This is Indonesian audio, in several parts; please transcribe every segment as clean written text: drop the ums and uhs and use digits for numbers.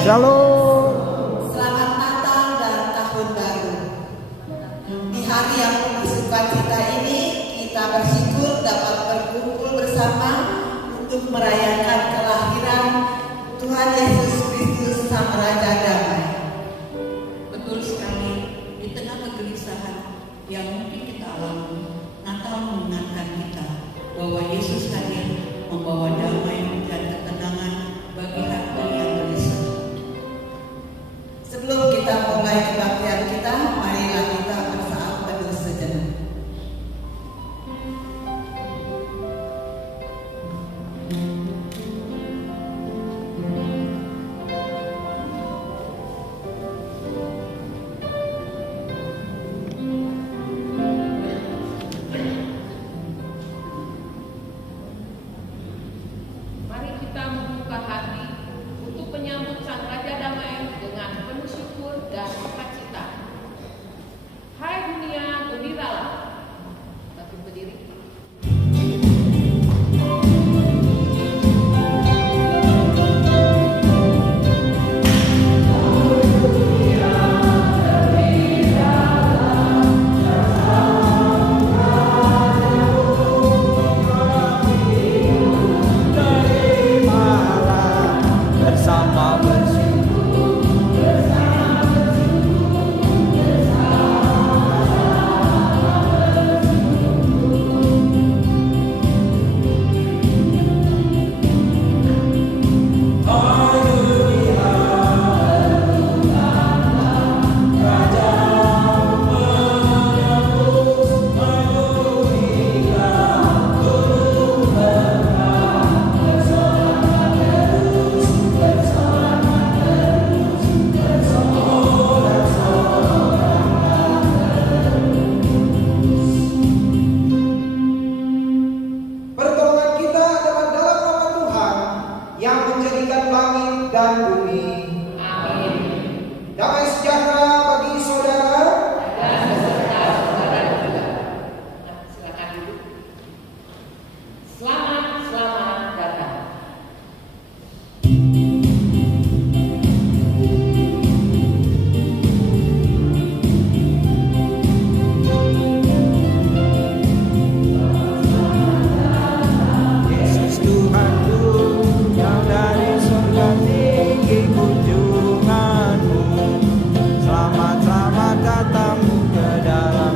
Shalom. Selamat Natal dan Tahun Baru. Di hari yang penuh sukacita ini, kita bersyukur dapat berkumpul bersama untuk merayakan kelahiran Tuhan Yesus Kristus Sang Raja Damai. Betul sekali, di tengah kegelisahan yang mungkin kita alami, Natal mengingatkan kita bahwa Yesus hadir membawa damai dan ketenangan bagi hati yang gelisah. Sebelum kita mulai kebaktian kita, marilah kita bersaat teduh sejenak. Mari kita membuka hati untuk menyambut Sang Raja Damai dengan penuh syukur dan sukacita. Hai dunia, gembiralah. Bagi berdiri. Bersama bersyukur, Pertolongan kita adalah dalam nama Tuhan yang menjadikan langit dan bumi. Amin. Damai sejahtera bagi saudara. Dan beserta saudara juga. Nah, silakan duduk. Selamat datang. Yesus Tuhanku yang dari surga tinggi kunjunganmu. Selamat datangmu ke dalam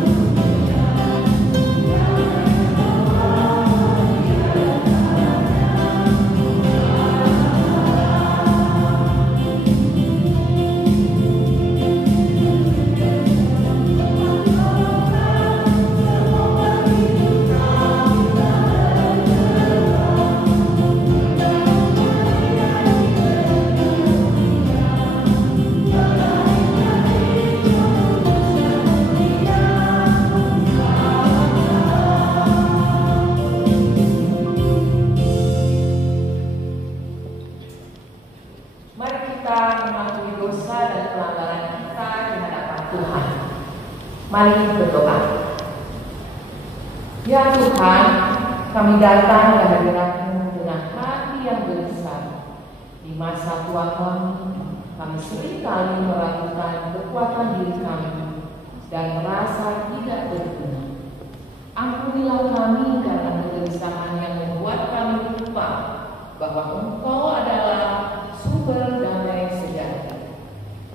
Mari kita mengakui dosa dan pelanggaran kita di hadapan Tuhan. Mari berdoa. Ya Tuhan, kami datang ke hadirat-Mu dengan hati yang gelisah. Di masa tua kami seringkali meragukan kekuatan diri kami dan merasa tidak berguna. Ampunilah kami karena kegelisahan yang membuat kami lupa bahwa Engkau adalah sumber damai sejati.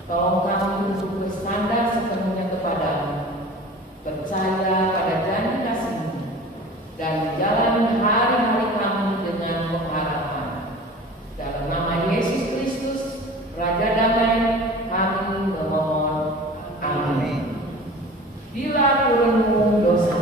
Tolong kami untuk bersandar sepenuhnya kepada-Mu, percaya pada janji kasih-Mu, dan menjalani hari-hari kami dengan pengharapan. Dalam nama Yesus Kristus, Raja Damai, kami memohon. Amin. Bila turunmu dosa.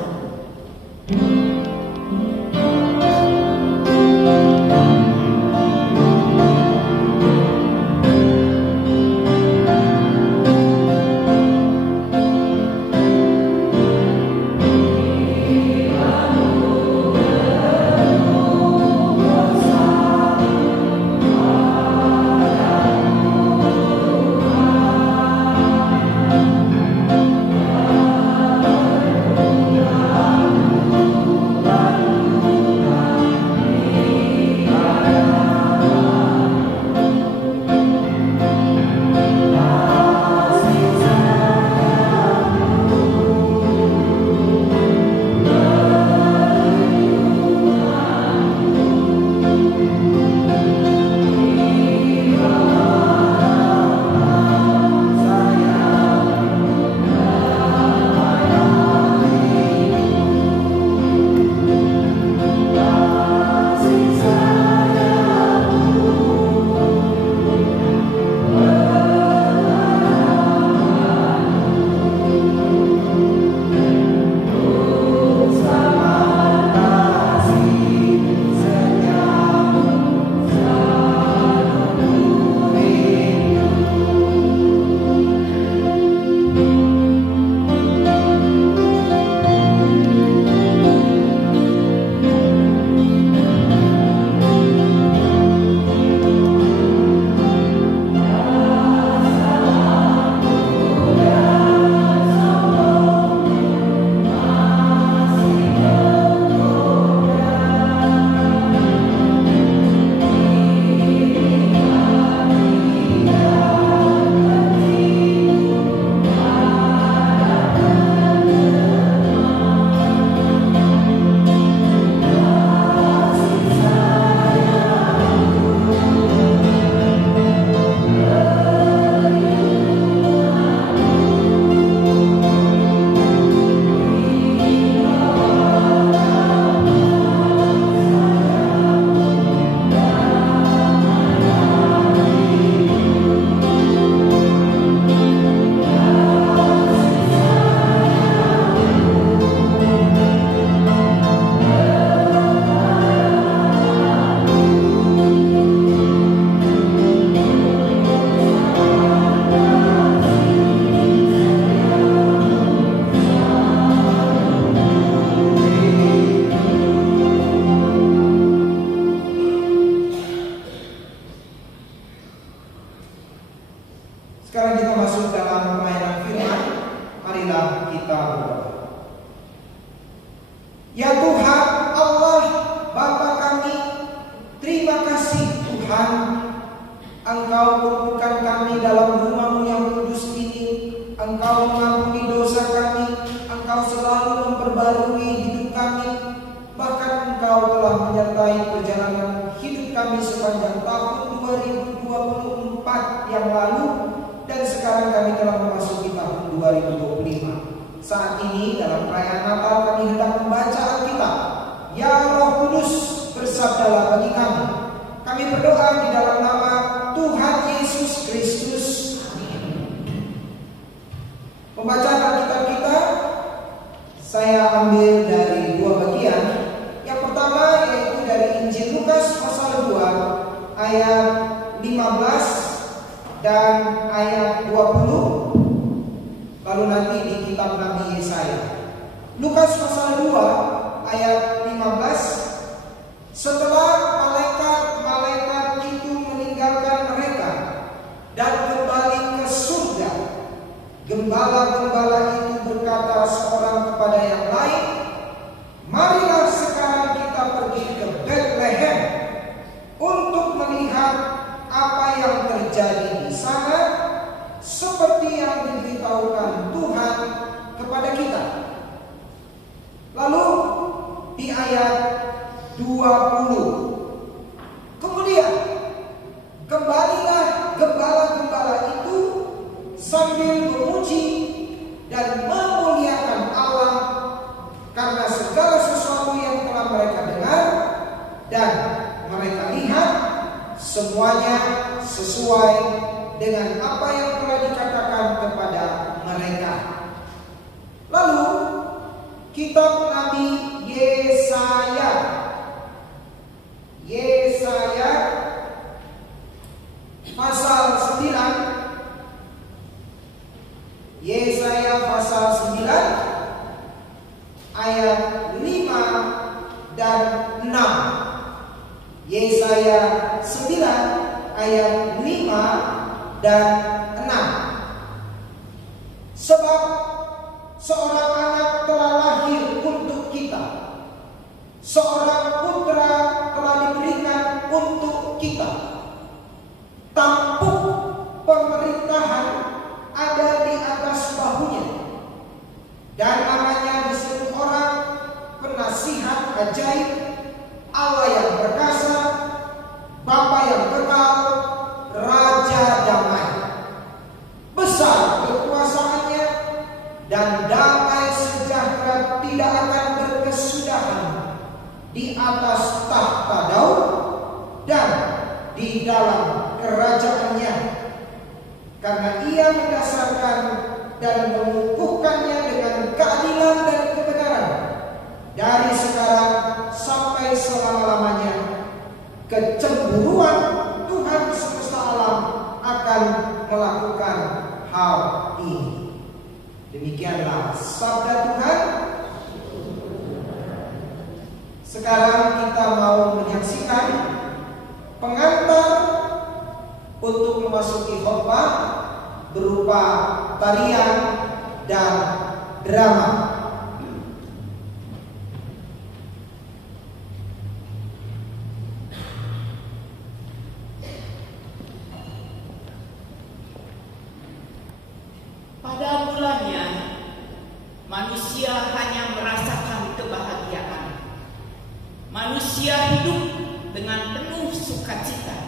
Sekarang kita masuk dalam pelayanan firman. Marilah kita berdoa. Ya Tuhan Allah Bapa kami, terima kasih Tuhan, Engkau kumpulkan kami dalam rumah-Mu yang kudus ini. Engkau mengampuni dosa kami, Engkau selalu memperbarui hidup kami. Bahkan Engkau telah menyertai perjalanan hidup kami sepanjang tahun 2024 yang lalu, dan sekarang kami telah memasuki tahun 2025. Saat ini dalam perayaan Natal kami hendak membaca Alkitab. Ya Roh Kudus, bersabdalah bagi kami. Kami berdoa di dalam nama Tuhan Yesus Kristus. Pembacaan Alkitab kita saya ambil dari dua bagian. Yang pertama yaitu dari Injil Lukas pasal 2 ayat 15 dan ayat 20. Lalu nanti di kitab Nabi Yesaya. Lukas pasal 2 ayat 15. Setelah malaikat-malaikat itu meninggalkan mereka dan kembali ke surga, gembala-gembala itu berkata seorang kepada yang lain, marilah sekarang kita pergi ke Bethlehem untuk melihat apa yang terjadi di sana, seperti yang diberitahukan Tuhan kepada kita. Lalu di ayat 20, kemudian kembalilah gembala-gembala itu sambil memuji dan memuliakan Allah karena segala sesuatu yang telah mereka dengar dan mereka lihat, semuanya sesuai dengan apa yang telah dikatakan kepada mereka. Lalu kitab Nabi Yesaya pasal 9. Yesaya pasal 9 ayat 5 dan 6. Yesaya 9 ayat 5 dan 6. Sebab seorang anak telah lahir untuk kita, seorang putra telah diberikan untuk kita. Tampuk pemerintahan ada di atas bahunya, dan namanya disebut orang penasihat ajaib, Allah yang perkasa, Bapa yang kekal, Raja damai. Besar kekuasaannya, dan damai sejahtera tidak akan berkesudahan di atas tahta Daud dan di dalam kerajaannya, karena ia mendasarkan dan mengukuhkannya dengan keadilan dan kebenaran dari sekarang sampai selama-lamanya. Kecemburuan Tuhan semesta alam akan melakukan hal ini. Demikianlah sabda Tuhan. Sekarang kita mau menyaksikan pengantar untuk memasuki khotbah berupa tarian dan drama. Pada mulanya manusia hanya merasakan kebahagiaan. Manusia hidup dengan penuh sukacita.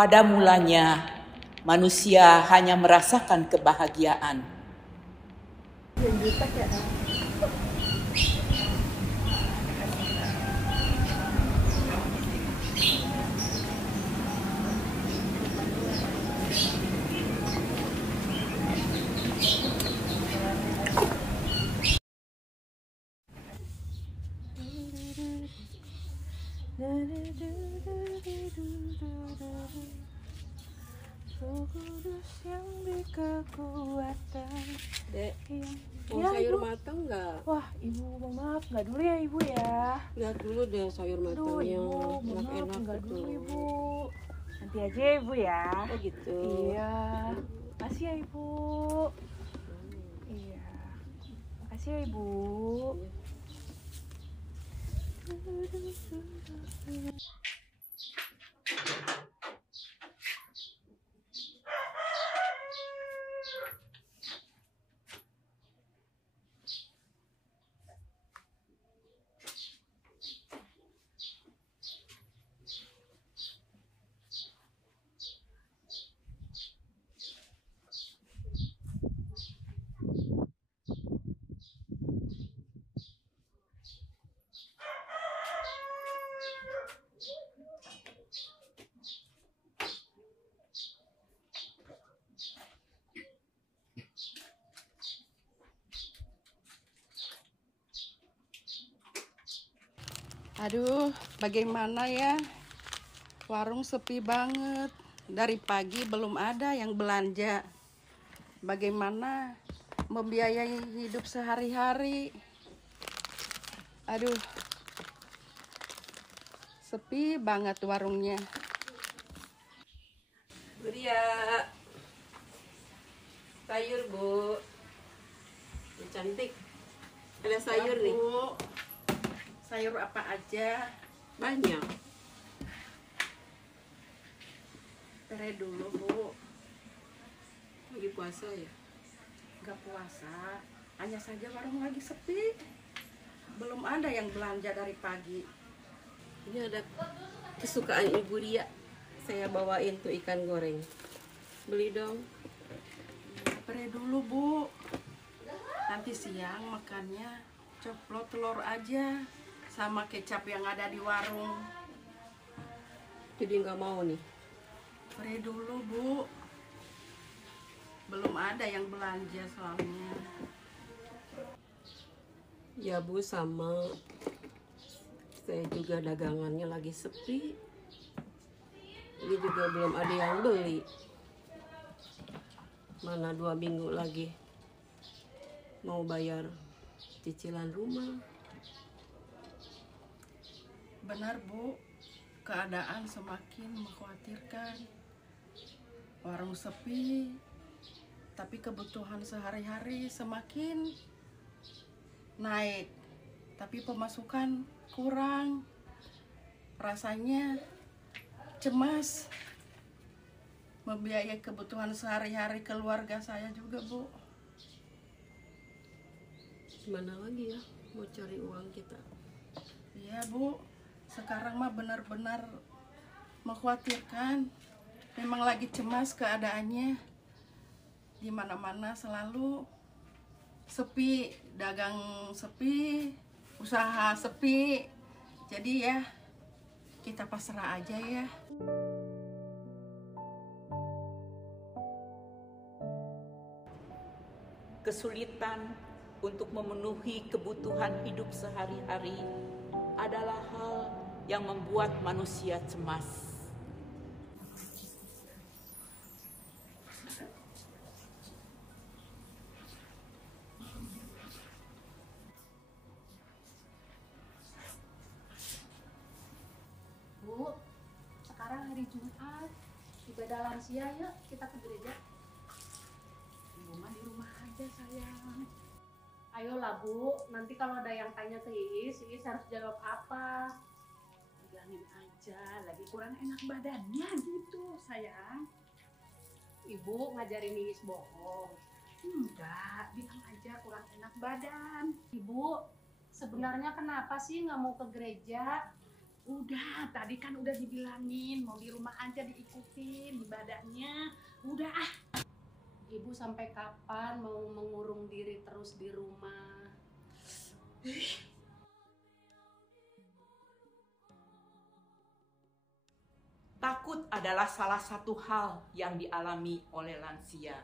Pada mulanya, manusia hanya merasakan kebahagiaan. Dek, mau Ya, sayur Ibu. matang nggak? Wah, Ibu, mohon maaf, nggak dulu ya Ibu ya. Lihat dulu deh sayur Aduh, matangnya, Ibu, mohon maaf, enak-enak nggak dulu tuh. Ibu. Nanti aja ya Ibu ya. Oh gitu. Iya, makasih ya Ibu. Iya, makasih ya Ibu. Aduh, bagaimana ya? Warung sepi banget. Dari pagi belum ada yang belanja. Bagaimana membiayai hidup sehari-hari? Aduh, sepi banget warungnya. Buria, sayur Bu. Cantik. Ada sayur nih. Bu. Sayur apa aja? Banyak. Tere dulu Bu. Lagi puasa ya? Enggak puasa. Hanya saja warung lagi sepi. Belum ada yang belanja dari pagi. Ini ada kesukaan Ibu Ria. Saya bawain tuh ikan goreng. Beli dong. Tere dulu Bu. Nanti siang makannya coplot telur aja. Sama kecap yang ada di warung. Jadi nggak mau nih? Beri dulu Bu. Belum ada yang belanja soalnya. Ya Bu, sama. Saya juga dagangannya lagi sepi. Ini juga belum ada yang beli. Mana 2 minggu lagi mau bayar cicilan rumah. Benar Bu, keadaan semakin mengkhawatirkan. Warung sepi, tapi kebutuhan sehari-hari semakin naik. Tapi pemasukan kurang. Rasanya cemas membiayai kebutuhan sehari-hari keluarga saya juga Bu. Gimana lagi ya mau cari uang kita? Iya Bu, sekarang mah benar-benar mengkhawatirkan. Memang lagi cemas keadaannya. Di mana-mana selalu sepi, dagang sepi, usaha sepi. Jadi ya kita pasrah aja ya. Kesulitan untuk memenuhi kebutuhan hidup sehari-hari adalah hal yang membuat manusia cemas. Bu, sekarang hari Jumat, ibadah lansia, yuk kita ke gereja. Ibu mah di rumah aja sayang. Ayolah Bu, nanti kalau ada yang tanya ke Iis harus jawab apa? Bilangin aja, lagi kurang enak badannya gitu sayang. Ibu ngajarin Iis bohong? Enggak, bilang aja kurang enak badan. Ibu, sebenarnya kenapa sih nggak mau ke gereja? Udah, tadi kan udah dibilangin mau di rumah aja diikutin ibadahnya. Udah ah. Ibu sampai kapan mau mengurung diri terus di rumah? Takut adalah salah satu hal yang dialami oleh lansia.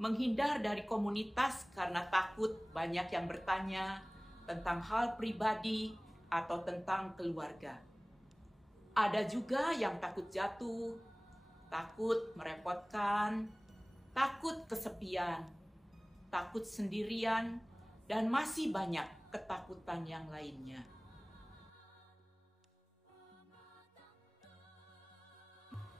Menghindar dari komunitas karena takut banyak yang bertanya tentang hal pribadi atau tentang keluarga. Ada juga yang takut jatuh, takut merepotkan, takut kesepian, takut sendirian, dan masih banyak ketakutan yang lainnya.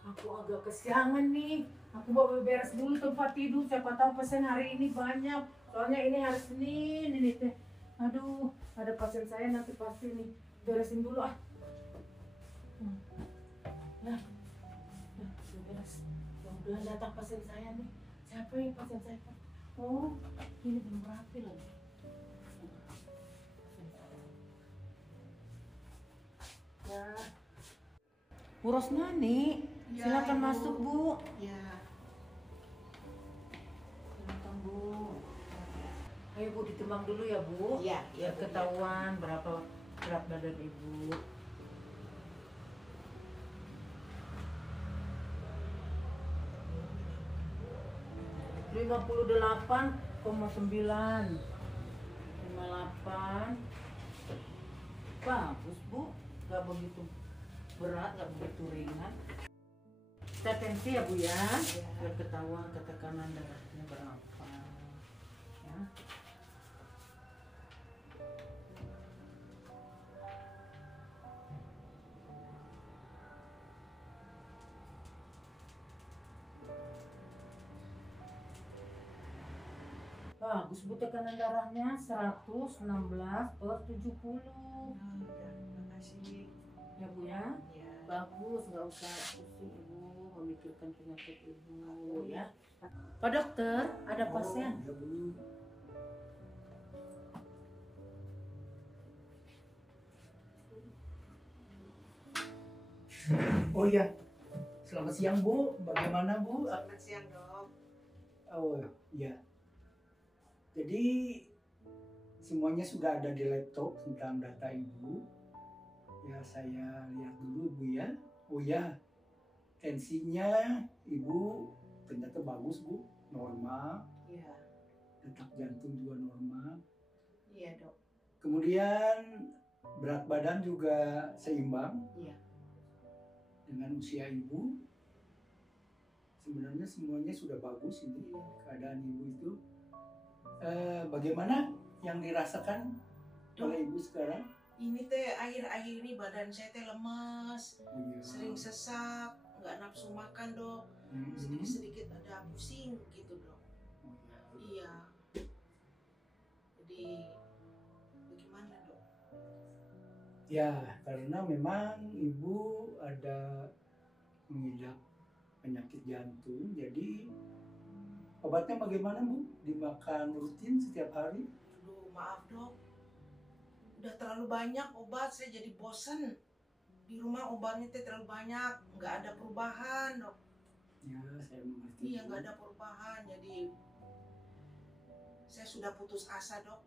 Aku agak kesiangan nih. Aku mau beres dulu tempat tidur. Siapa tahu pasien hari ini banyak. Soalnya ini hari Senin ini teh. Aduh, ada pasien saya nanti pasti nih. Beresin dulu ah. Nah, udah beres. Mudah-mudahan datang pasien saya nih. Siapa yang pasien saya? Oh, ini belum rapi lagi. Nah, Bu Rosmani, ya, silakan Ibu. Masuk Bu. Ya. Silakan Bu. Ayo Bu ditimbang dulu ya Bu. Iya. Biar ketahuan berapa berat badan Ibu. 58,9. 58. Bagus Bu, nggak begitu berat, nggak begitu ringan. Kita tensi ya Bu ya, biar ketahuan ketekanan darahnya berapa. Ya. Bagus Bu, tekanan darahnya 116/70. Terima kasih. Ya Bu ya. Ya. Bagus, nggak usah pusing Ibu memikirkan penyakit Ibu ya. Pak Dokter, ada pasien. Ya, Bu. Oh iya, selamat siang Bu. Bagaimana Bu? Selamat siang Dok. Oh iya. Jadi semuanya sudah ada di laptop tentang data Ibu. Ya saya lihat dulu Bu ya. Oh ya, tensinya Ibu ternyata bagus Bu, normal. Iya. Detak jantung juga normal. Iya Dok. Kemudian berat badan juga seimbang. Iya. Dengan usia Ibu. Sebenarnya semuanya sudah bagus ini keadaan Ibu itu. Bagaimana yang dirasakan oleh Ibu sekarang? Ini teh akhir-akhir ini badan saya teh lemas, Iya. sering sesak, nggak nafsu makan Dok. Sedikit-sedikit ada pusing gitu Dok. Iya. Jadi bagaimana Dok? Ya, karena memang Ibu ada mengidap penyakit jantung, jadi obatnya bagaimana Bu? Dimakan rutin setiap hari? Aduh, maaf Dok. Udah terlalu banyak obat, saya jadi bosen. Di rumah obatnya teh terlalu banyak, nggak ada perubahan Dok. Ya, saya mengerti. Iya, nggak ada perubahan, jadi saya sudah putus asa Dok.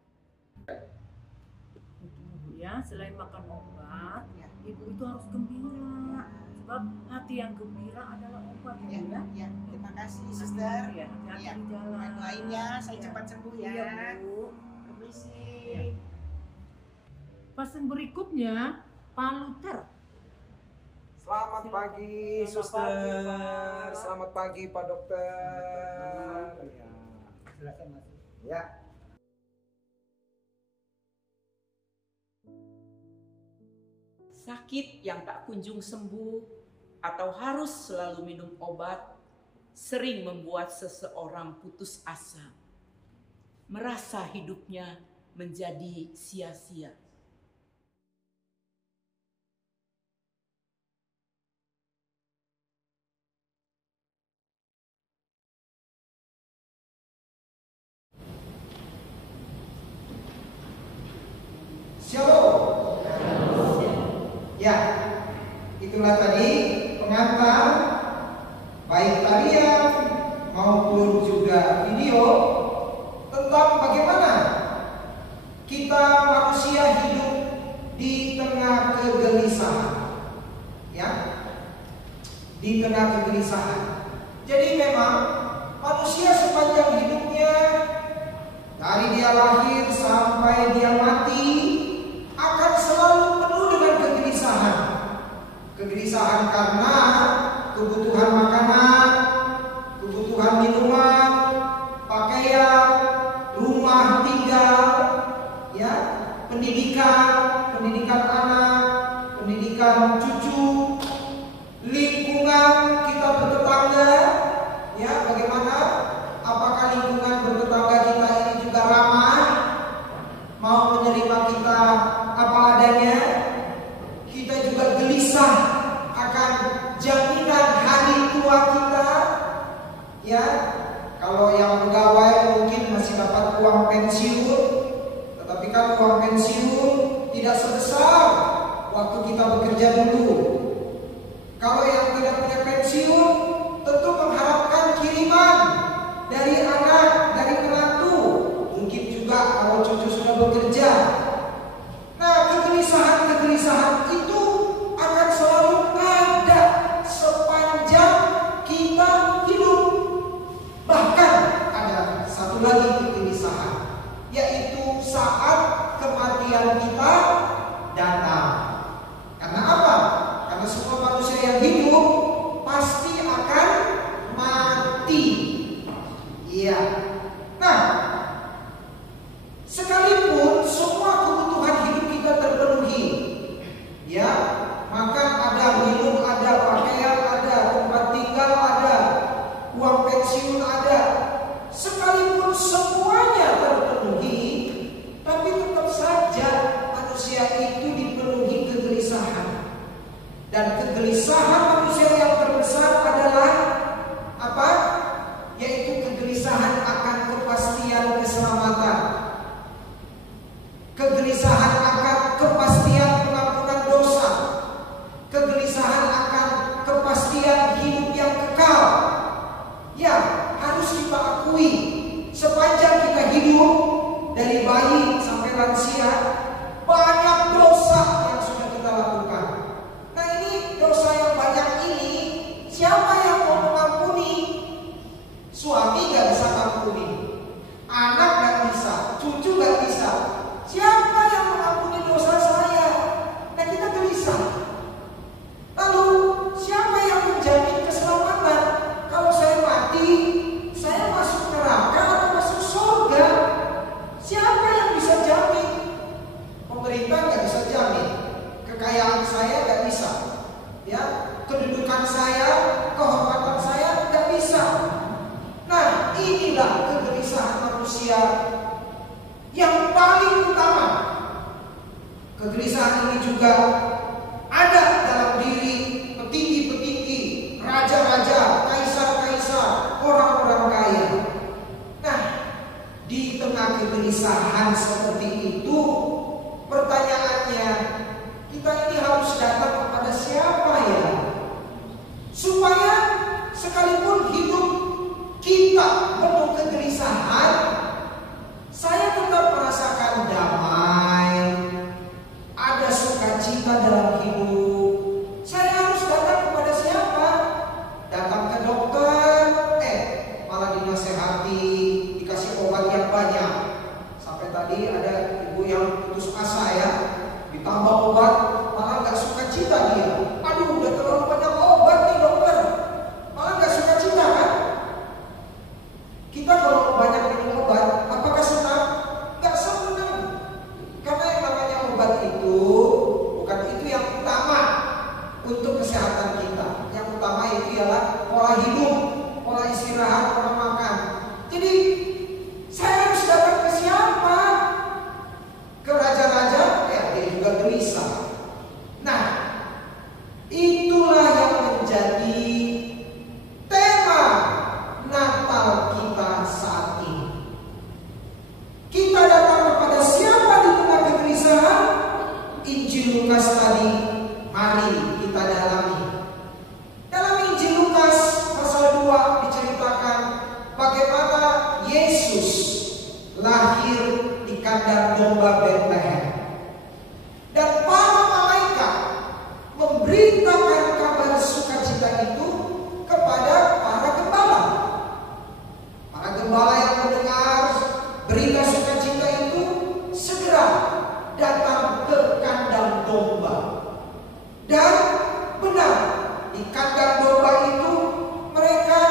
Itu Bu ya, selain makan obat, Ya. Ibu itu harus gembira. Sebab hati yang gembira adalah obat Ya, Bu ya. ya, terima kasih Suster. Ya, hati-hati Ya. di jalan. Doain ya, saya Ya. cepat sembuh ya. Iya Bu. Permisi. Ya. Pasien berikutnya, Pak Luther. Selamat pagi, Selamat Suster. pagi, Pak. Selamat pagi, Pak Dokter. Ya. Silakan masuk. Ya. Sakit yang tak kunjung sembuh atau harus selalu minum obat sering membuat seseorang putus asa, merasa hidupnya menjadi sia-sia. Shalom. Ya, itulah tadi pengantar baik tarian maupun juga video tentang bagaimana kita manusia hidup di tengah kegelisahan. Ya, di tengah kegelisahan. Jadi memang manusia sepanjang hidupnya, dari dia lahir sampai dia mati, akan selalu penuh dengan kegelisahan. Kegelisahan karena kebutuhan makanan, kebutuhan minuman, pakaian, rumah tinggal, ya, pendidikan anak, pendidikan cucu, lingkungan kita bertetangga, ya, bagaimana? Apakah lingkungan bertetangga kita ini juga ramah, mau menerima kita apa adanya? Kita juga gelisah akan jaminan hari tua kita, ya. Kalau yang pegawai mungkin masih dapat uang pensiun, tetapi kan uang pensiun tidak sebesar waktu kita bekerja dulu. Kalau yang tidak punya pensiun tentu mengharapkan kiriman dari anak, dari menantu, mungkin juga kalau cucu sudah bekerja. Nah, kegelisahan itu akan selalu ada sepanjang kita hidup. Bahkan ada satu lagi kegelisahan, yaitu saat kematian kita datang. Karena apa? Karena semua manusia yang hidup pasti akan mati. Iya. Nah, sekalipun semua kebutuhan hidup kita terpenuhi, ya, makan ada, minum ada, pakaian ada, tempat tinggal ada, uang pensiun ada, sekalipun semuanya terpenuhi, tapi tetap saja manusia itu dipenuhi kegelisahan. Dan kegelisahan manusia yang terbesar adalah apa? Yaitu kegelisahan akan kepastian keselamatan, kegelisahan akan kepastian pengampunan dosa, kegelisahan akan kepastian hidup yang kekal. Ya, harus kita akui, sepanjang kita hidup, dari bayi sampai lansia, banyak dosa yang sudah kita lakukan. Nah, ini dosa yang banyak ini, siapa yang mau mengampuni? Suami gak bisa mengampuni, anak gak bisa, cucu gak bisa. Siapa yang mengampuni dosa saya? Nah, kita gelisah. Lalu siapa yang menjamin keselamatan? Kalau saya mati, saya masuk neraka atau masuk surga? Siapa yang bisa jamin? Pemerintah gak bisa jamin. Kekayaan saya gak bisa, ya, kedudukan saya, kehormatan saya gak bisa. Nah, inilah kegelisahan manusia yang paling utama. Kegelisahan ini juga ada dalam diri petinggi-petinggi, raja-raja, kaisar-kaisar, orang-orang kaya. Nah, di tengah kegelisahan seperti itu, pertanyaannya, kita ini harus datang kepada siapa ya? Supaya sekalipun hidup kita penuh kegelisahan, saya tetap merasakan damai, ada sukacita dalam hidup. Saya harus datang kepada siapa? Datang ke dokter, malah dinasehati, dikasih obat yang banyak. Sampai tadi ada ibu yang domba Bethlehem. Dan para malaikat memberitakan kabar sukacita itu kepada para gembala. Para gembala yang mendengar berita sukacita itu segera datang ke kandang domba. Dan benar, di kandang domba itu mereka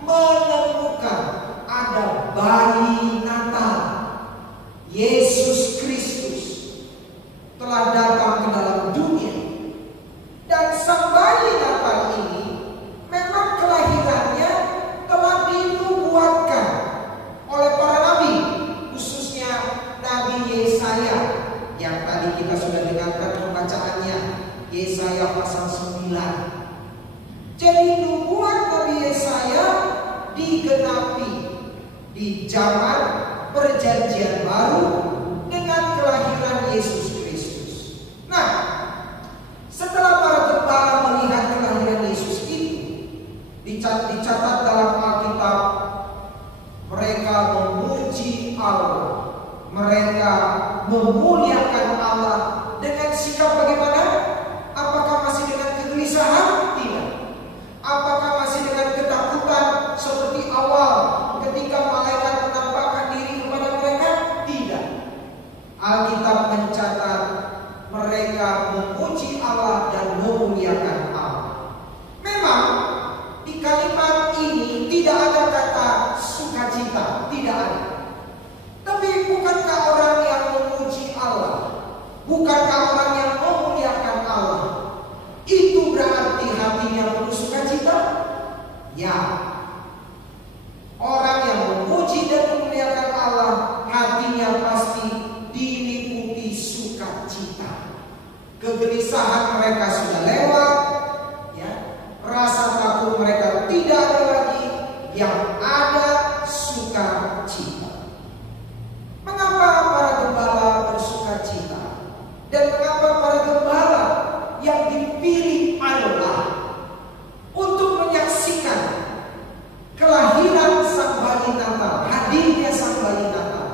menemukan ada bayi Natal, Yesus Kristus telah datang ke dalam dunia. Dan sang bayi Natal ini memang kelahirannya telah dinubuatkan oleh para nabi, khususnya Nabi Yesaya yang tadi kita sudah dengarkan pembacaannya, Yesaya pasal 9. Jadi nubuat Nabi Yesaya digenapi di zaman Perjanjian Baru dengan kelahiran Yesus Kristus. Nah, setelah para gembala melihat kelahiran Yesus itu, dicatat dalam Alkitab, mereka memuji Allah, mereka memuliakan Allah dengan sikap bagaimana? Apakah masih dengan kegelisahan? Tidak. Apakah masih dengan ketakutan seperti awal ketika malaikat menampakkan diri kepada mereka? Tidak. Alkitab mencatat mereka memuji Allah dan memuliakan Allah. Memang di kalimat ini tidak ada kata sukacita, tidak ada. Tapi bukankah orang yang memuji Allah, bukankah orang yang memuliakan Allah, itu berarti hatinya penuh sukacita? Ya. Orang yang memuji dan memuliakan Allah, hatinya pasti diliputi sukacita. Kegelisahan mereka sudah lewat, ya. Rasa takut mereka tidak ada lagi, yang ada sukacita. Mengapa para gembala bersukacita? Dan mengapa para gembala yang dipilih Allah untuk menyaksikan kelahiran sang bayi Natal, hadirnya sang bayi Natal?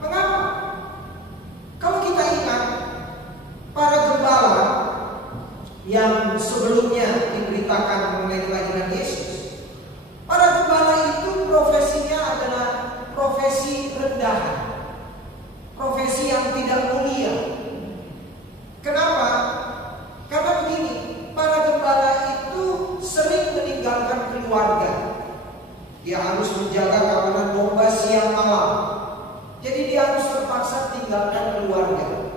Mengapa? Kalau kita ingat para gembala yang sebelumnya diberitakan mengenai kelahiran Yesus, para gembala itu profesinya adalah profesi rendahan, profesi yang tidak mulia. Kenapa? Karena begini, para gembala itu sering meninggalkan keluarga. Dia harus menjaga kawanan domba siang malam. Jadi dia harus terpaksa tinggalkan keluarga.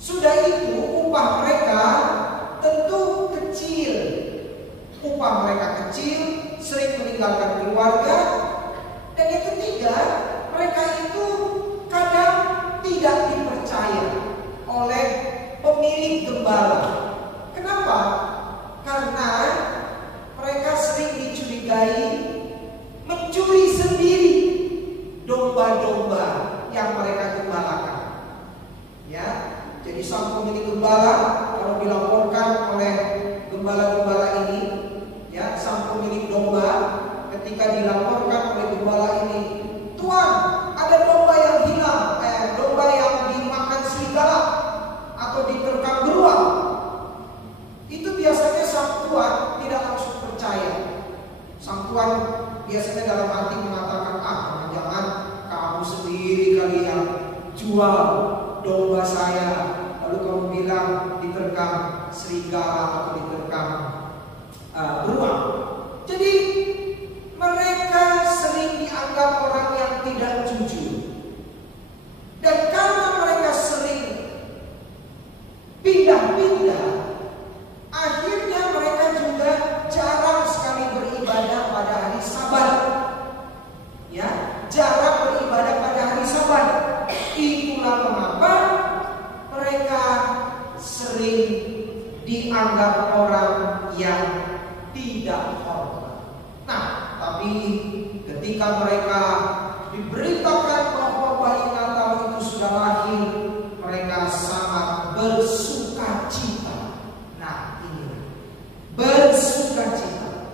Sudah itu upah mereka tentu kecil. Upah mereka kecil, sering meninggalkan keluarga. Dan yang ketiga, mereka itu kadang tidak dipercaya oleh pemilik gembala. Kenapa? Karena mereka sering dicurigai mencuri sendiri domba-domba yang mereka gembalakan. Ya, jadi sang pemilik gembala kalau dilaporkan oleh gembala-gembala ini, ya, sang pemilik domba ketika dilaporkan oleh gembala ini, "Tuan, ada domba yang hilang, domba yang dimakan serigala atau diterkam beruang." Itu biasanya sang tuan tidak langsung percaya. Sang tuan biasanya dalam hati mengatakan, jangan-jangan kamu sendiri kali yang jual domba saya, lalu kamu bilang diterkam serigala atau diterkam beruang. Jadi mereka sering dianggap orang yang tidak jujur. Dan karena mereka sering pindah-pindah, akhirnya mereka juga jarang sekali beribadah pada hari Sabat. Ya, jarang beribadah pada hari Sabat. Itulah mengapa mereka sering dianggap orang yang tidak hormat. Nah, tapi ketika mereka diberitakan bahwa bayi Natal itu sudah lahir, mereka sangat bersukacita. Nah, ini bersukacita.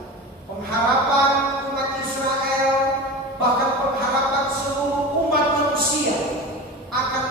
Pengharapan umat Israel, bahkan pengharapan seluruh umat manusia akan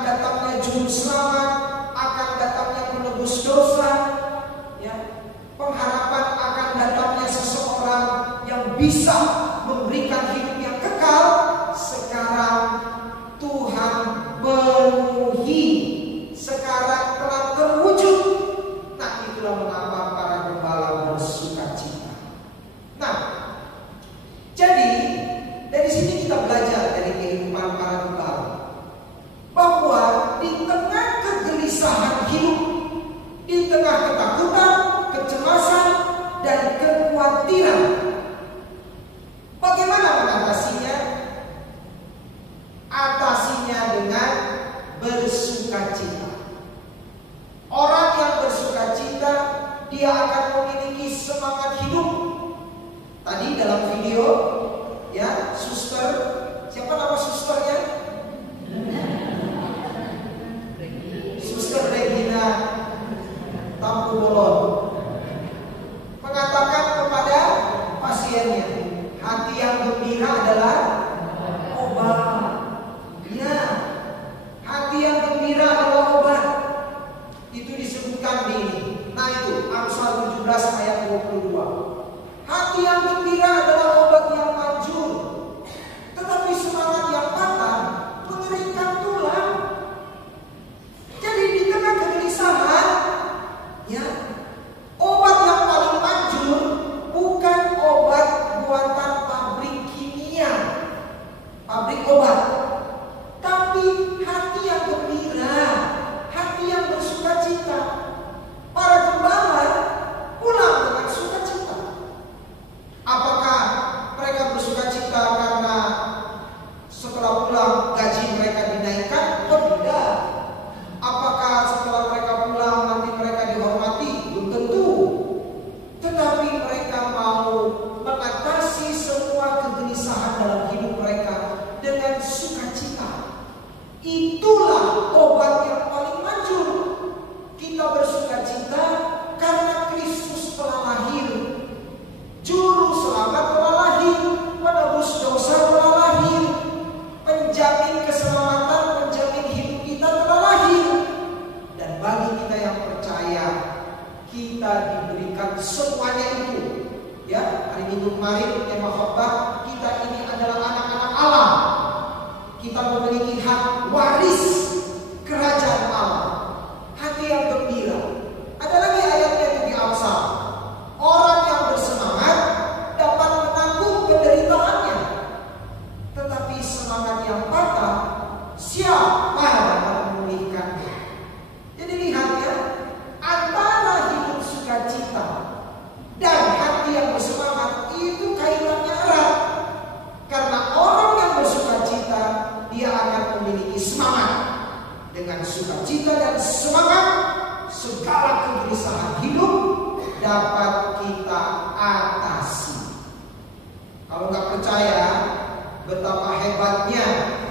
betapa hebatnya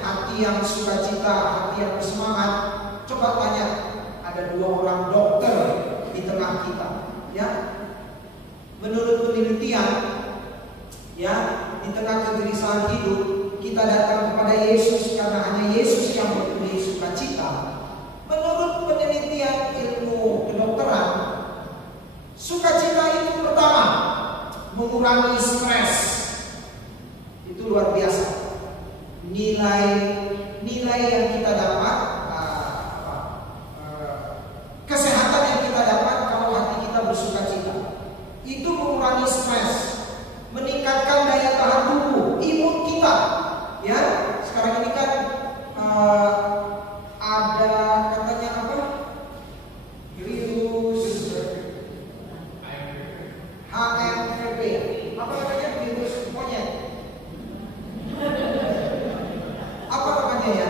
hati yang sukacita, hati yang bersemangat. Coba tanya, ada 2 orang dokter di tengah kita, ya. Menurut penelitian, ya, di tengah kegelisahan hidup, kita datang kepada Yesus karena hanya Yesus yang mempunyai sukacita. Menurut penelitian ilmu kedokteran, sukacita itu pertama mengurangi stres. Itu luar biasa. Nilai yang kita dapat, kesehatan yang kita dapat kalau hati kita bersukacita. Itu mengurangi stres, meningkatkan daya tahan tubuh, imun kita. Ya, sekarang ini kan ada katanya apa? Virus HMPV. Apa namanya? Virus monyet. Apa namanya ya?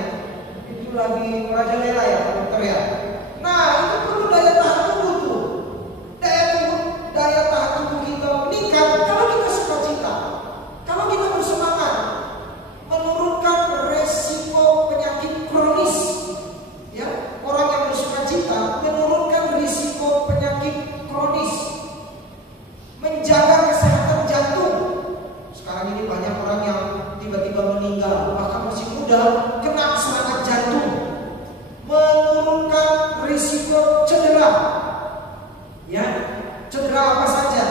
Itu lagi merajalela ya, dokter ya. Nah, itu perlu daya tahan tubuh tuh. Daya tahan tubuh kita meningkat kalau kita sukacita, kalau kita bersemangat, menurunkan resiko penyakit kronis. Ya, orang yang bersukacita menurunkan risiko penyakit kronis, menjaga kesehatan jantung. Sekarang ini banyak orang yang tiba-tiba meninggal, bahkan masih muda, kena serangan jantung. Menurunkan risiko cedera. Ya, cedera apa saja.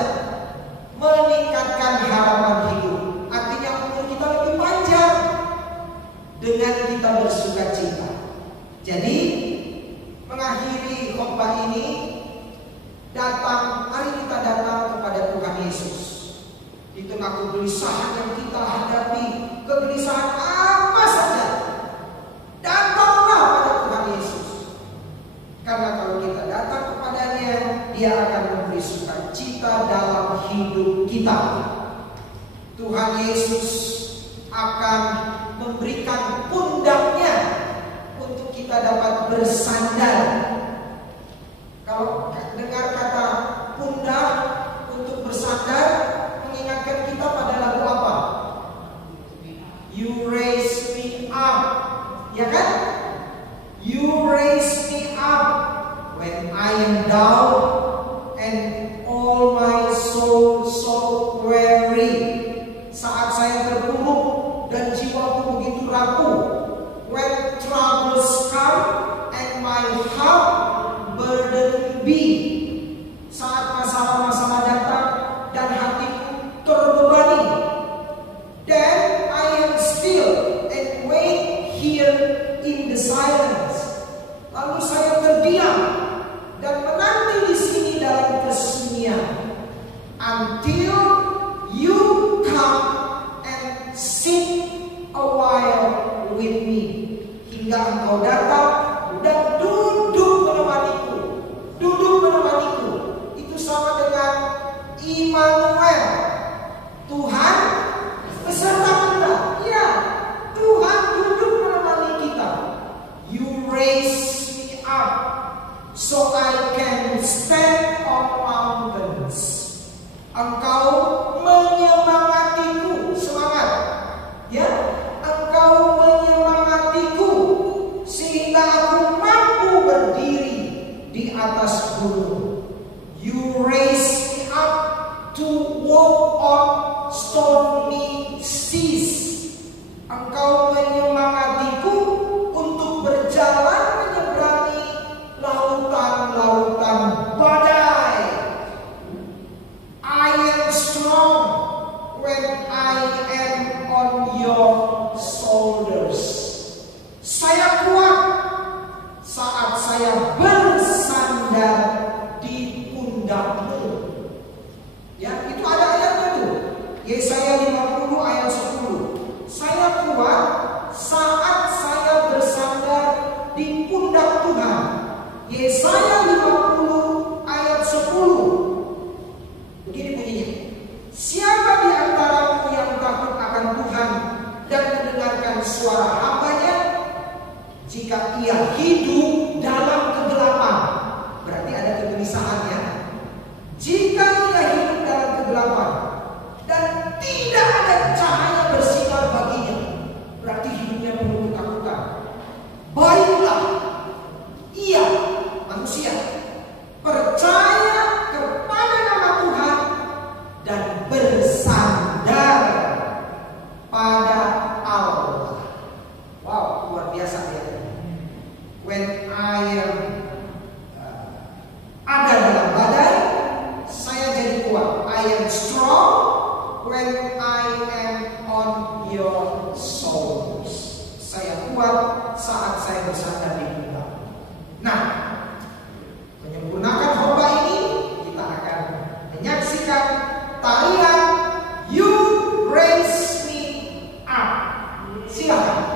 Meningkatkan harapan hidup. Artinya umur kita lebih panjang dengan kita bersukacita. Jadi mengakhiri khotbah ini, mari kita datang kepada Tuhan Yesus. Di tengah kegelisahan yang kita hadapi, kegelisahan apa saja, datanglah pada Tuhan Yesus. Karena kalau kita datang kepadanya, Dia akan memberi sukacita dalam hidup kita. Tuhan Yesus akan memberikan pundaknya untuk kita dapat bersandar. Kalau dengar kata pundak untuk bersandar, mengingatkan kita pada lagu apa? You raise me up, ya kan? You raise me up when I am down and all my soul so weary. Saat saya terpuruk dan jiwaku begitu rapuh. When troubles come and my heart burden be. Saat masalah-masalah datang dan hatiku terbebani. Then I am still and wait here in the silence. Lalu saya terdiam dan menanti di sini dalam kesunyian until you come and sit a while with me. Hingga engkau datang dan duduk menemaniku. Duduk menemaniku. Itu sama dengan Immanuel. Tuhan beserta kita. Ya, Tuhan duduk menemani kita. You raise me up so I can stand on mountains. Engkau menyemangatiku, semangat. Ya, engkau menyemangatiku sehingga aku mampu berdiri di atas gunung. You raise me up to walk on stormy seas. Engkau menyemangatiku untuk berjalan menyeberangi lautan-lautan badai. I am strong when I am on your shoulders. Saya kuat saat saya bersandar di pundakmu. Ya, itu ada ayatnya tuh. Yesaya 50 ayat 10. Saya kuat saat saya bersandar di pundak Tuhan. Yesaya 50 ayat 10. Begini bunyinya. Siapa di antaramu yang takut akan Tuhan dan mendengarkan suara hamba-Nya? Jika ia hidup dalam kegelapan, berarti ada kegelisahan ya. Jika ia hidup dalam kegelapan dan tidak ada cahaya bersinar baginya, kuat saat saya bersandar di khotbah. Nah, menyempurnakan khotbah ini kita akan menyaksikan tarian You Raise Me Up. Silakan.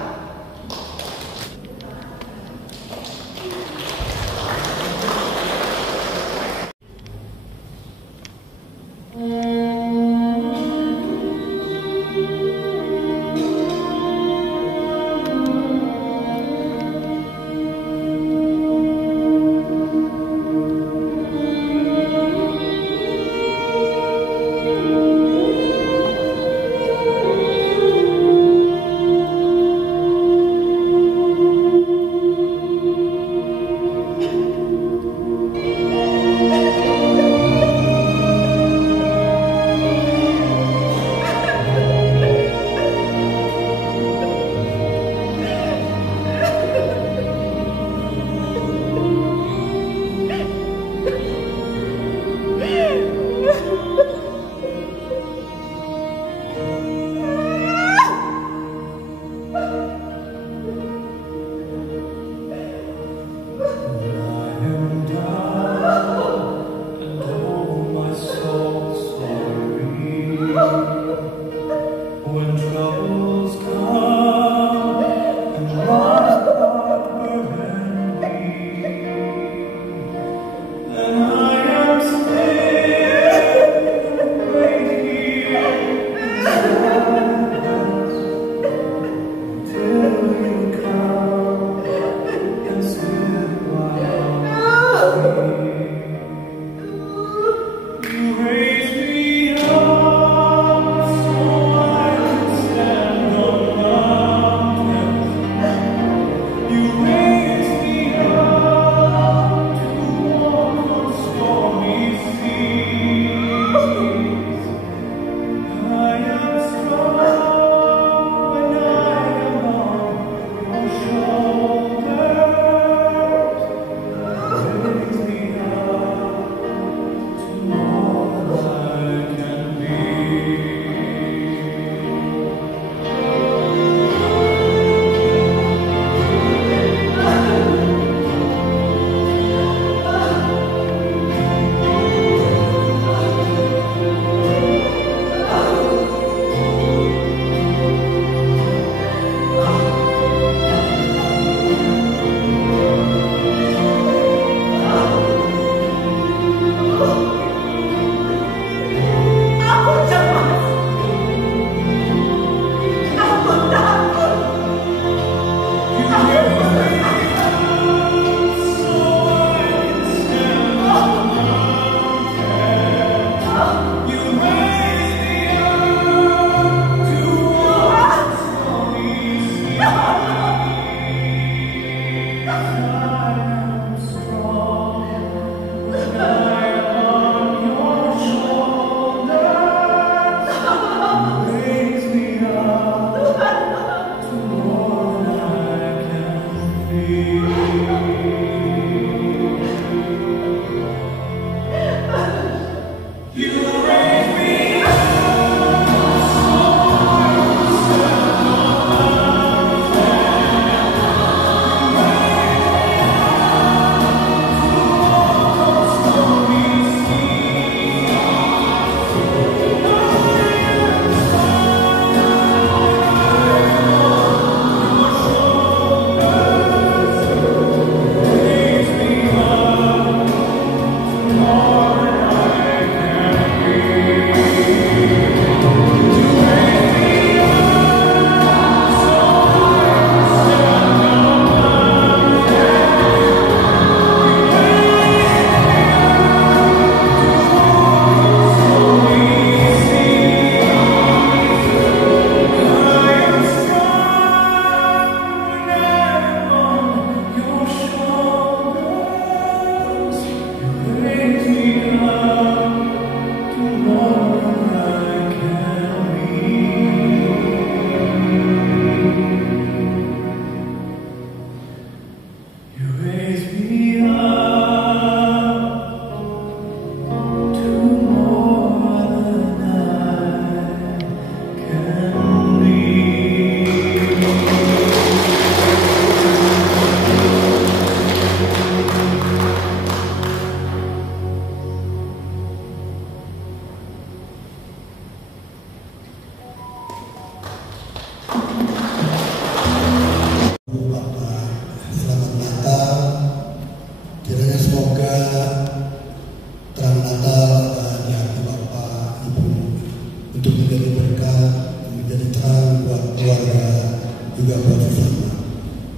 juga buat sesama.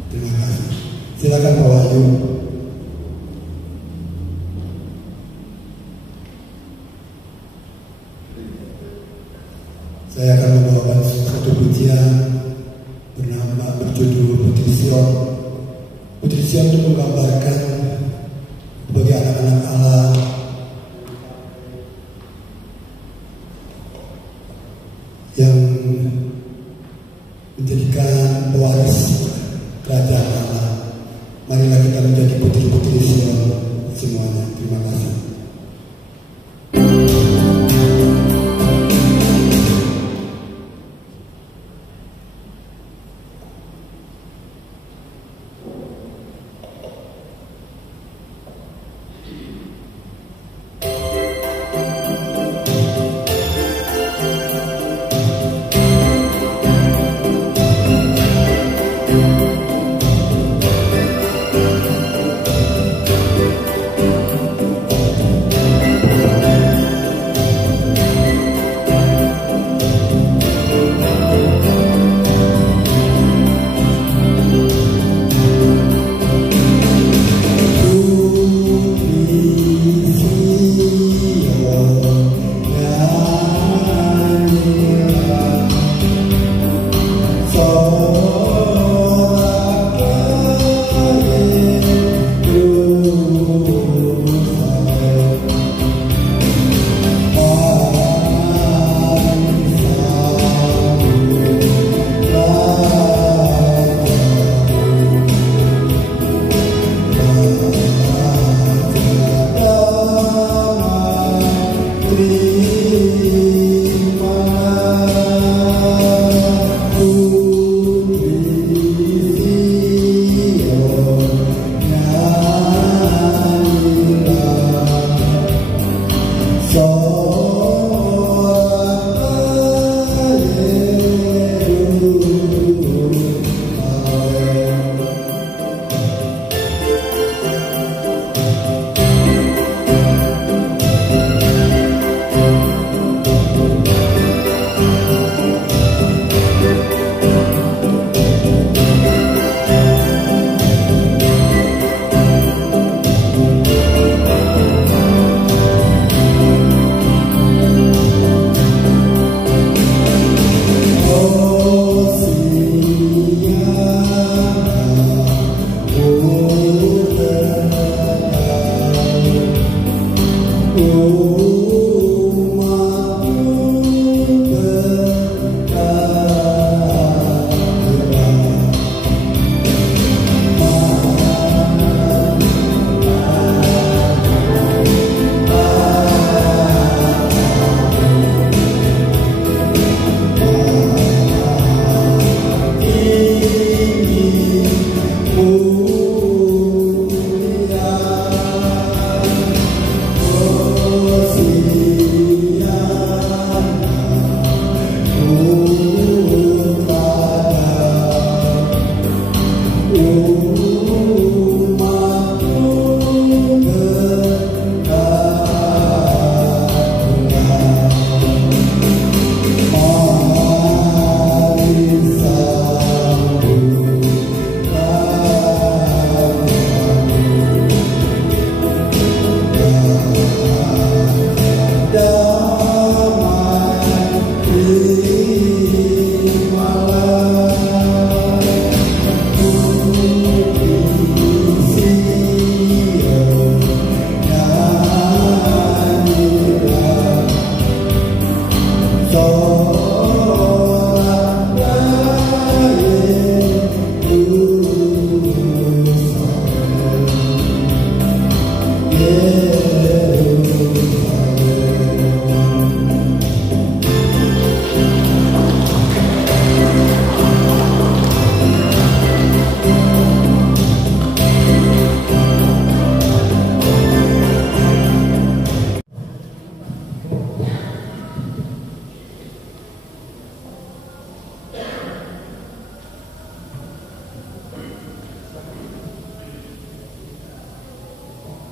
Terima kasih. Silakan Pak Wahyu. Saya akan membawakan satu pujian berjudul Putri Sion. Putri Sion itu menggambarkan sebagai anak-anak Allah yang menjadikan pewaris kerajaan Allah. Marilah kita menjadi putri-putri Sion semuanya. Terima kasih.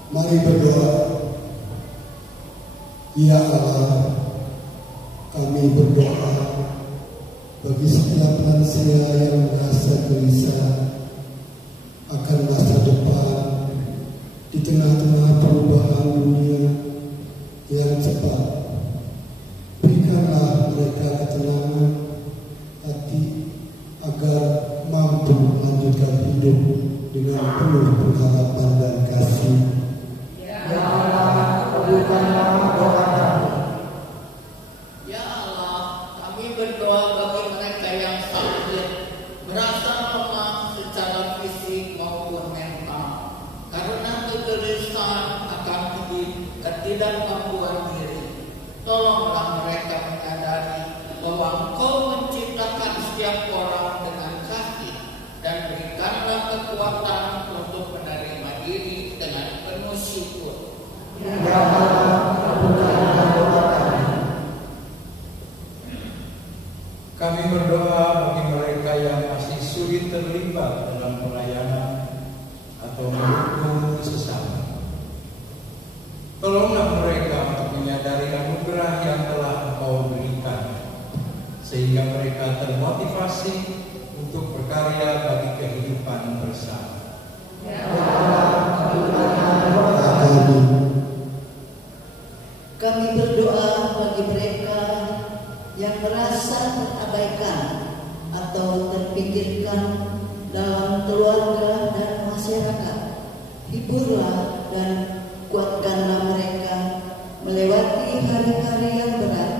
Mari berdoa. Ya Allah, kami berdoa bagi setiap lansia yang merasa gelisah akan masa depan di tengah-tengah perubahan dunia yang cepat. Berikanlah mereka ketenangan hati agar mampu melanjutkan hidup dengan penuh pengharapan dan kasih. Ya Allah, kabulkanlah doa kami. Ya Allah, kami berdoa bagi mereka yang sakit, merasa lemah secara fisik maupun mental, karena kegelisahan akan ketidakmampuan diri. Tolonglah mereka menyadari bahwa Engkau menciptakan setiap orang dengan kasih, dan berikanlah kekuatan untuk menerima diri dengan penuh syukur. Ya Allah, kabulkanlah doa kami. Kami berdoa bagi mereka yang masih sulit terlibat dalam pelayanan atau mendukung sesama. Tolonglah mereka untuk menyadari anugerah yang telah Engkau berikan, sehingga mereka termotivasi untuk berkarya bagi kehidupan bersama. Ya Allah, kabulkanlah doa kami. Kami berdoa bagi mereka yang merasa terabaikan atau terpinggirkan dalam keluarga dan masyarakat. Hiburlah dan kuatkanlah mereka melewati hari-hari yang berat,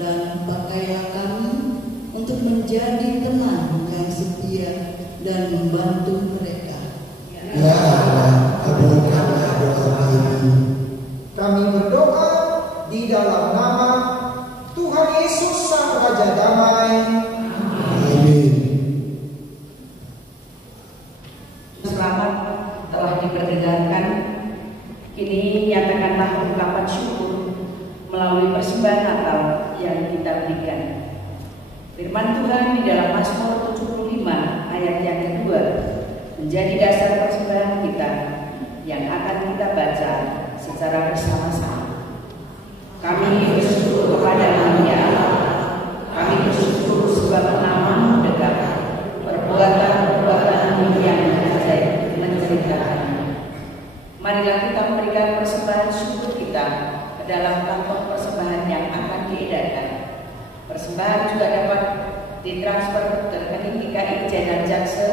dan pakailah kami untuk menjadi teman yang setia dan membantu mereka. Ya Allah, kabulkanlah doa kami. Kami berdoa di dalam nama Tuhan Yesus Sang Raja Damai. Amin. Selamat telah diperdengarkan. Kini nyatakanlah ungkapan syukur melalui persembahan Natal yang kita berikan. Firman Tuhan di dalam Mazmur 75 ayat yang kedua menjadi dasar persembahan kita yang akan kita baca secara bersama-sama. Kami bersyukur kepada-Mu ya Allah. Kami bersyukur sebab nama-Mu dekat. Perbuatan-perbuatan-Mu yang ajaib menceritakannya. Marilah kita memberikan persembahan syukur kita ke dalam kantong persembahan yang akan diedarkan. Persembahan juga dapat ditransfer ke rekening GKI Jenderal Jaksa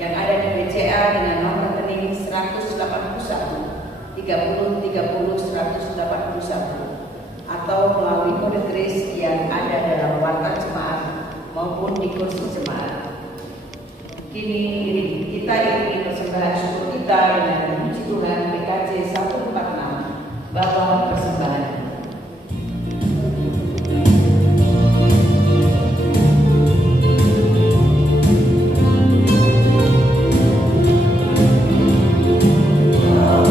yang ada di BCA dengan nomor rekening 181 30 30 181 atau melalui kode kris yang ada dalam warta jemaat maupun di kursi jemaat. Kini kita iringi persembahan syukur kita dengan memuji Tuhan PKJ 146 Bapa Persembahan. Oh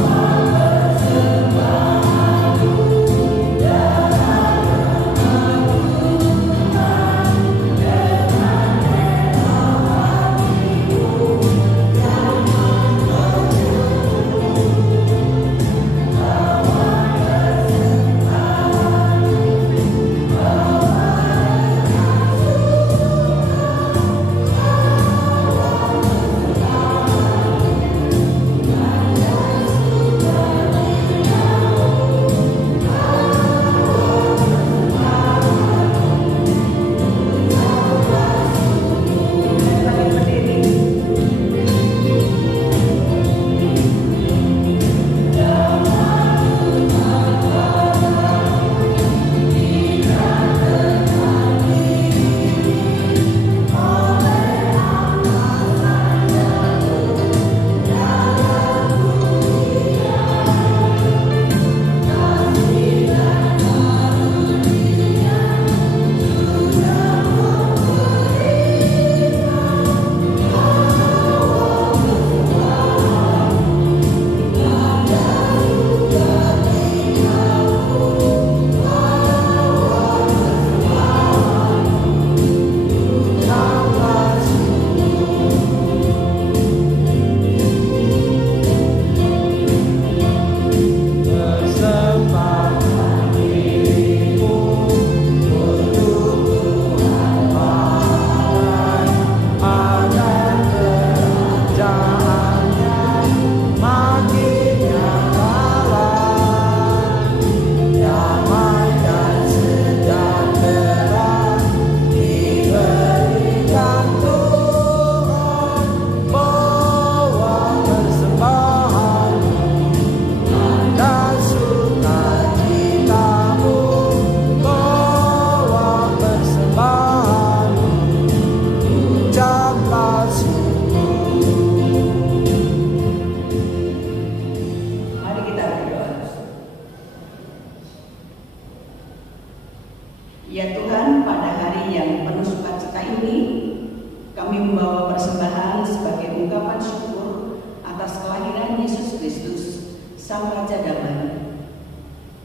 Sang Raja Damai.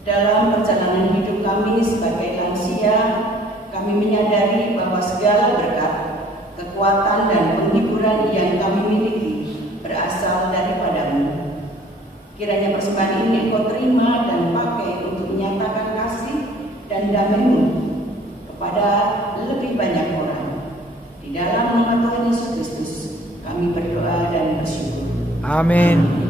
Dalam perjalanan hidup kami sebagai lansia, kami menyadari bahwa segala berkat, kekuatan, dan penghiburan yang kami miliki berasal daripada-Mu. Kiranya persembahan ini Engkau terima dan pakai untuk menyatakan kasih dan damai-Mu kepada lebih banyak orang. Di dalam nama Tuhan Yesus Kristus, kami berdoa dan bersyukur. Amin.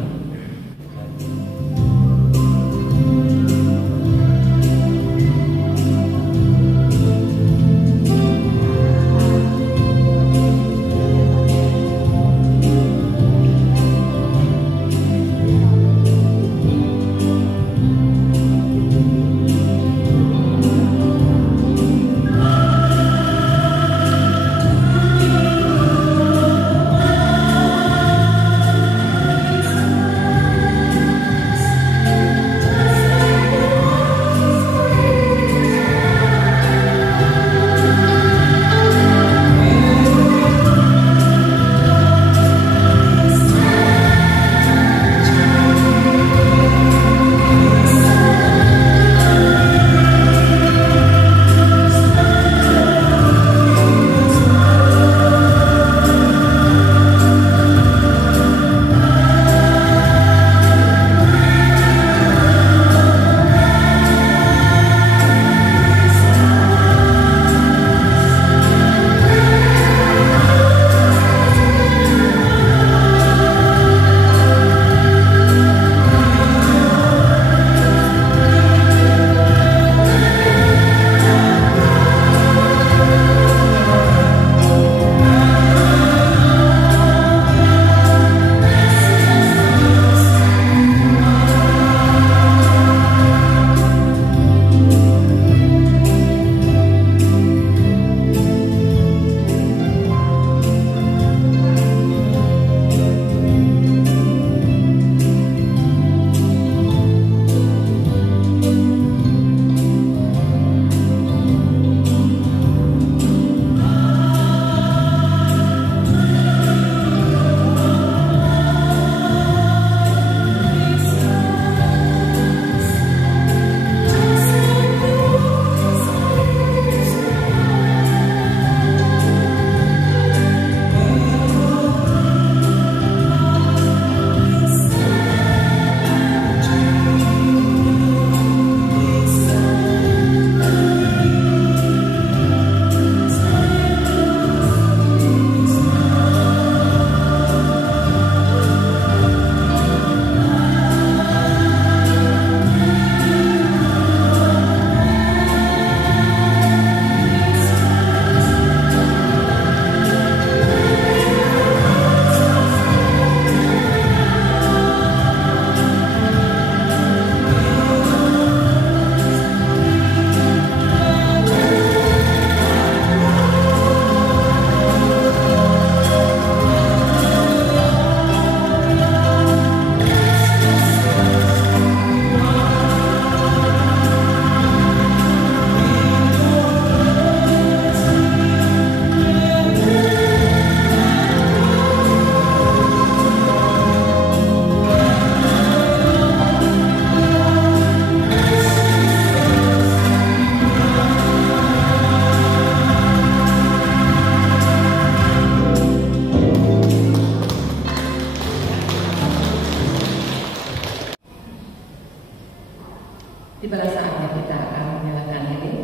Tiba saatnya kita akan menyalakan lilin.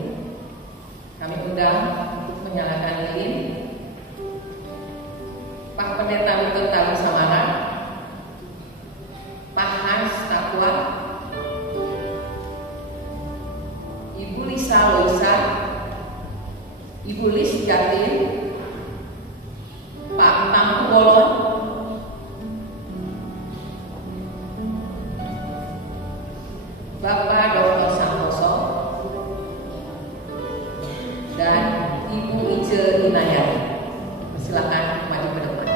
Kami undang untuk menyalakan lilin Pak Pendeta Lutut Tabu Samara, Pak Hans Takwa, Ibu Lisa Loisa, Ibu Lis Jatin, Pak Tangku Bolon, Bapak Dr. Santoso, dan Ibu Ice Inayati. Silakan maju ke depan.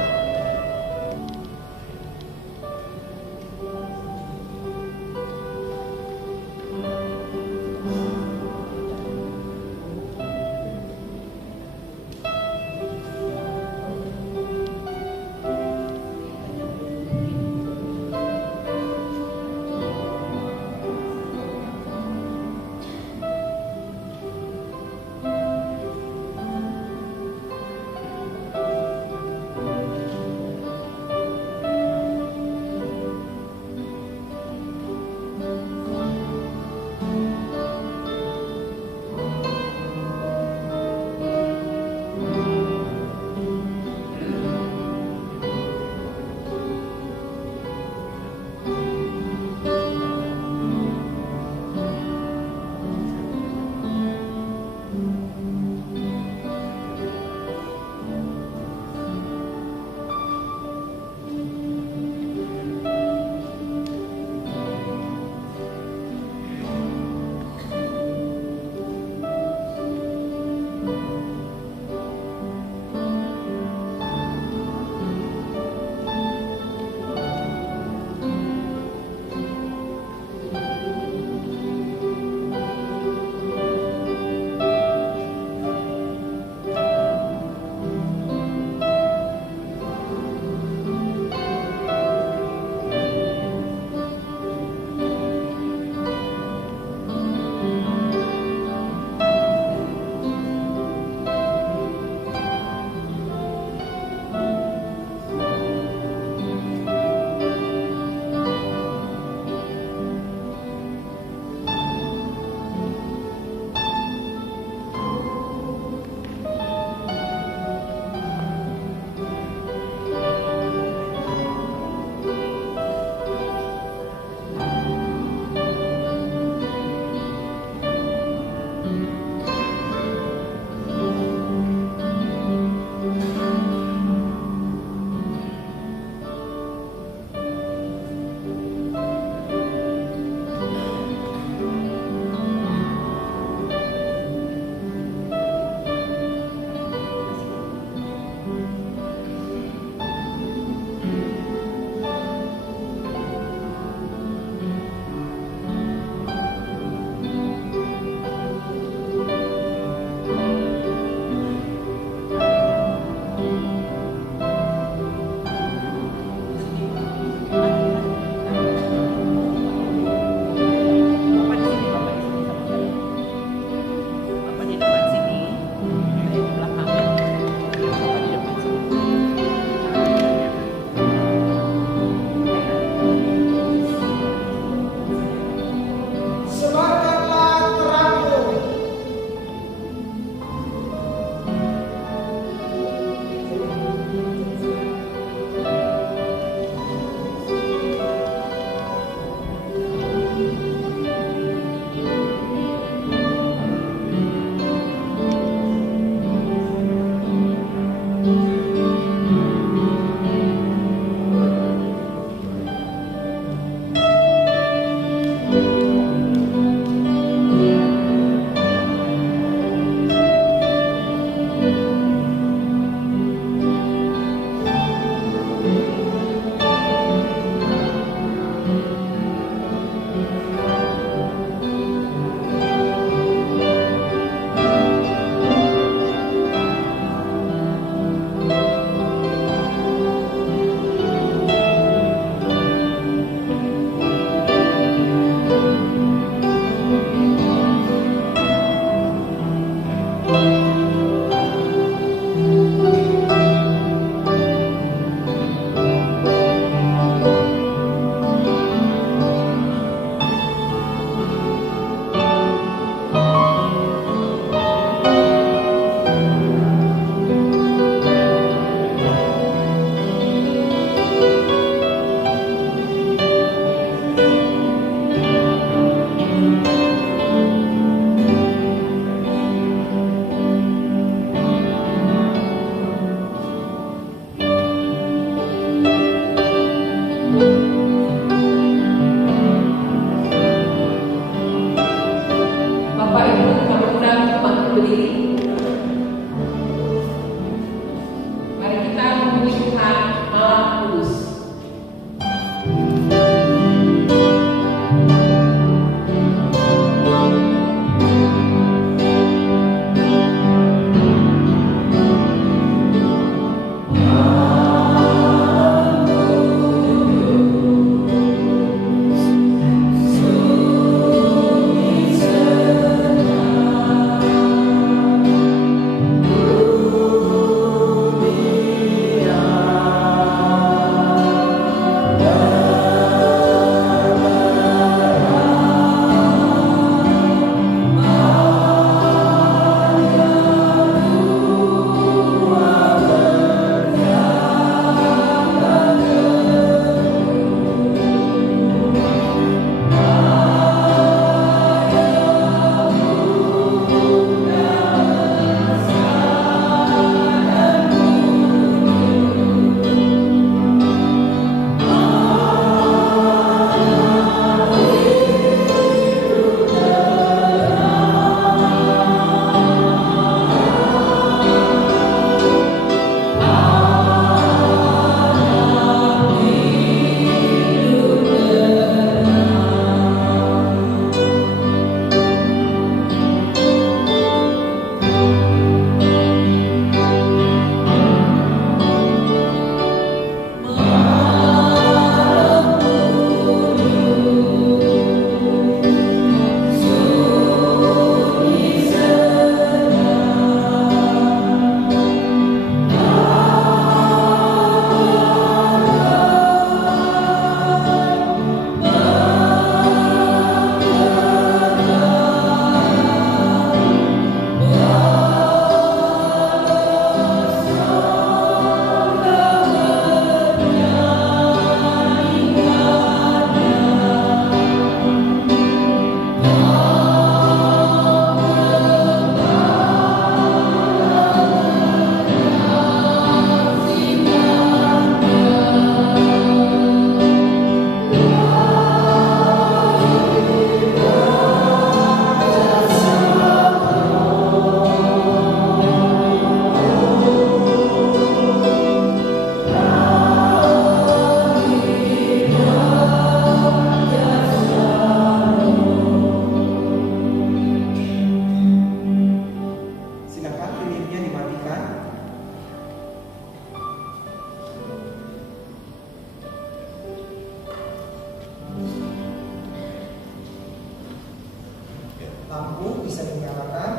bisa dinyalakan.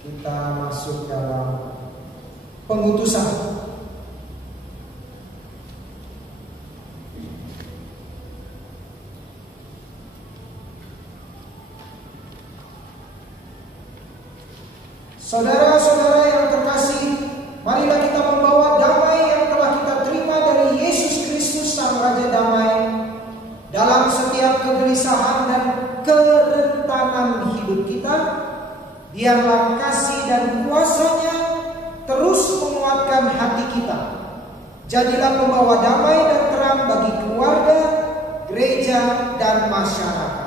Kita masuk dalam pengutusan. Saudara-saudara yang terkasih, marilah kita membawa damai yang telah kita terima dari Yesus Kristus Sang Raja Damai dalam setiap kegelisahan dan kerentanan hidup kita. Biarlah kasih dan kuasa-Nya terus menguatkan hati kita. Jadilah pembawa damai dan terang bagi keluarga, gereja, dan masyarakat.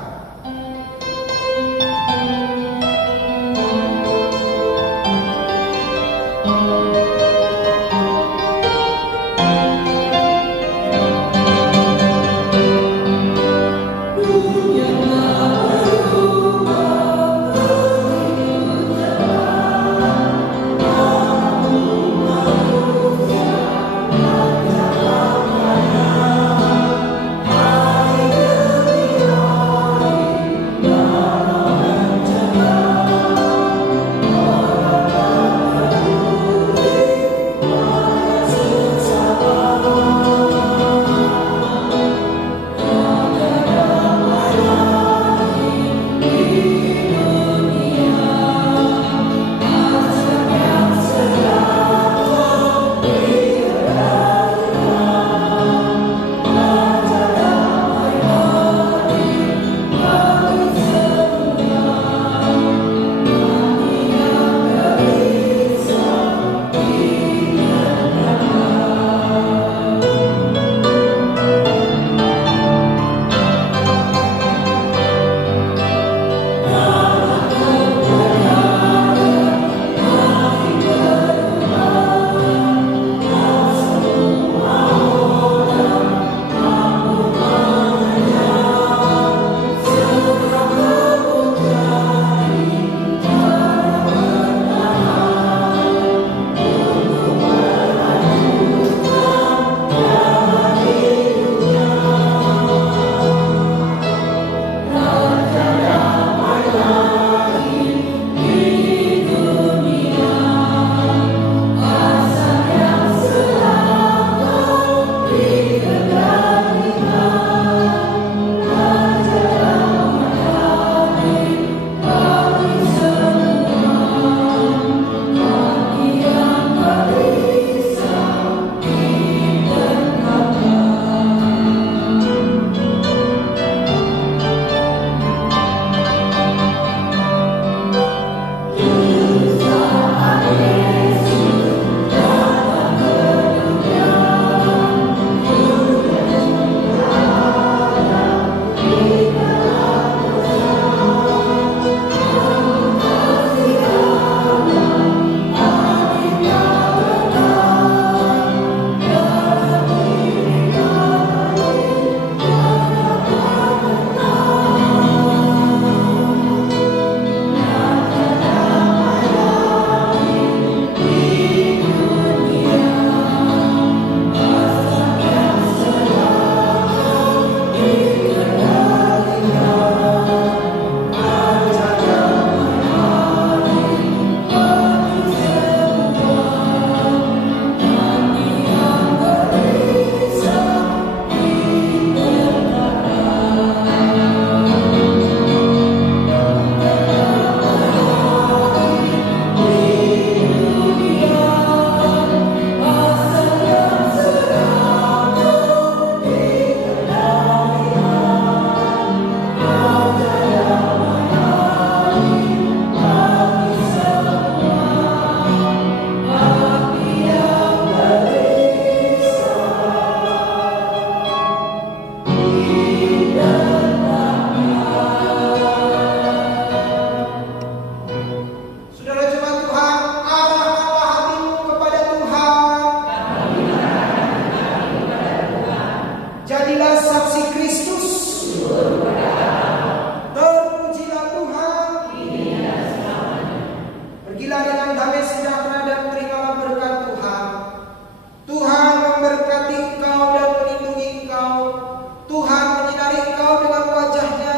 Tuhan menyinari engkau dengan wajah-Nya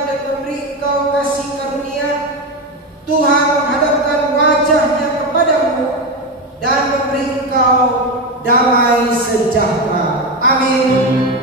Amin.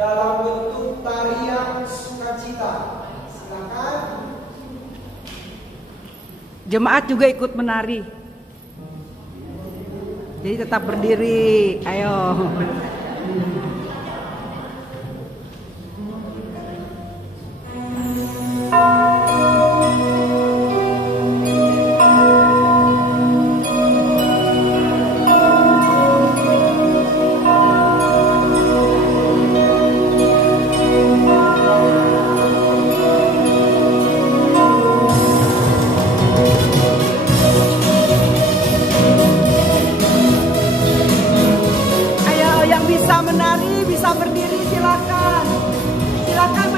Dalam bentuk tarian sukacita. Silakan. Jemaat juga ikut menari. Jadi tetap berdiri. Ayo. Bisa menari, bisa berdiri, silakan. Silakan